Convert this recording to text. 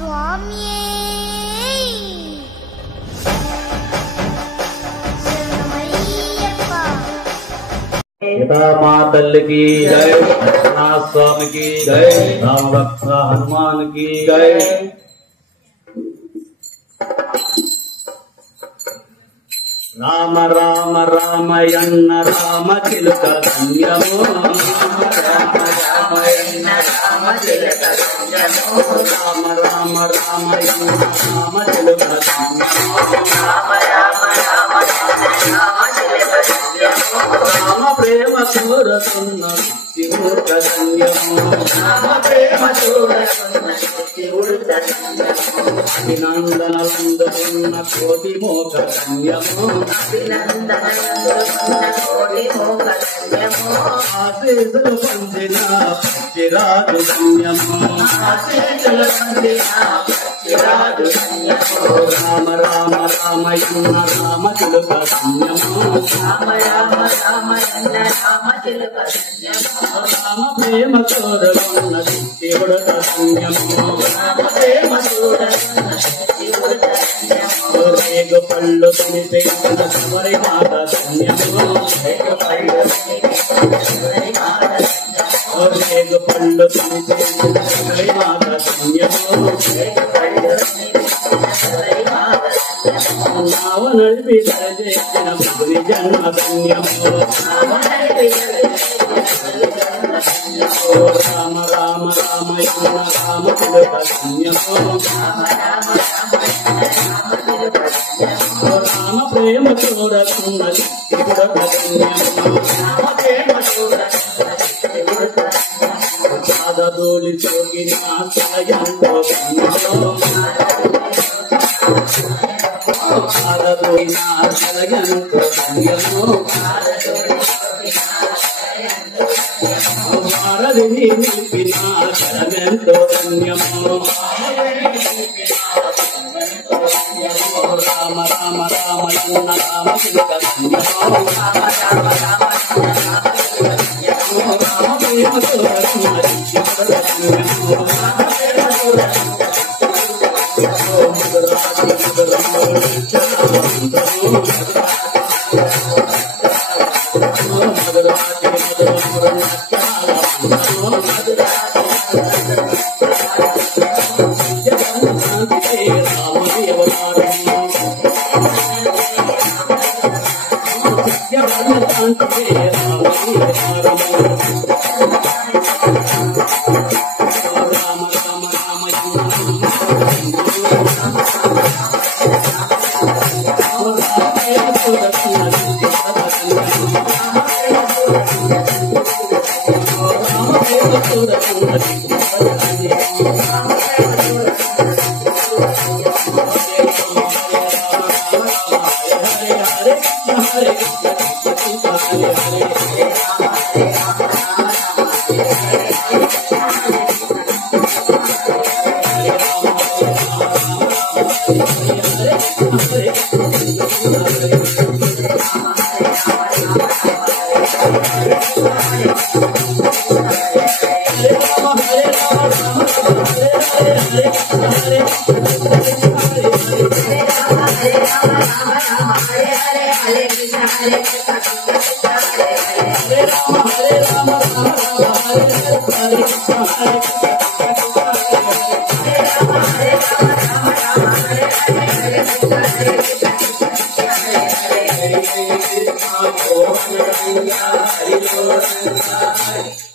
స్వామియే सीता माँ तल की जय, रघुनाथ स्वामी की जय, राम भक्त हनुमान की जय। राम राम रामयन्न राम चिलक संयमो, राम रामयन्न राम चिलक संयमो, राम राम रामयन्न राम चिलक संयमो, राम राम राम चिलक संयमो, राम प्रेम सूरसुन्न शिवूर्त संयमो, राम प्रेम सूरसुन्न शिवूर्त संयमो, अभिनंदन नंदन कोटि मोख संयमो, अभिनंदन नंदन कोटि मोख संयमो, आशीषल पंजना चिराग संयमो, आशीषल पंजना चिराग संयमो, राम राम रामयन्न राम चिलक संयमो, राम राम रामयन्न राम चिलक संयमो, राम प्रेम सूरसुन्न शिवूर्त संयमो, राम प्रेम सूरसुन्न शिवूर्त संयमो, एक पल्लु तुनिते समरे माता संयमो, एक पल्लु समरे माता संयमो, एक पल्लु तुनिते समरे माता संयमो, एक पल्लु समरे माता संयमो, नावनल्पि दरजेन प्रभुनि जन्म संयमो, नावनल्पि राम राम रामयन्न राम चिलक संयमो, राम राम राम प्रेम सूरसुन्न शिवूर्त संयमो, राम प्रेम सूरसुन्न शिवूर्त संयमो, पादधूलि सोगिनि आश्रयन्तो संयमो, पादधूलि आश्रयन्तो संयमो, భారదిని నిలిపిన శరణంతో సంయమో, రామ రామ రామయన్న రామ చిలక సంయమో, రామ రామ రామ ప్రేమ సూరసున్న శివూర్త సంయమో, రామ ప్రేమ సూరసున్న Hare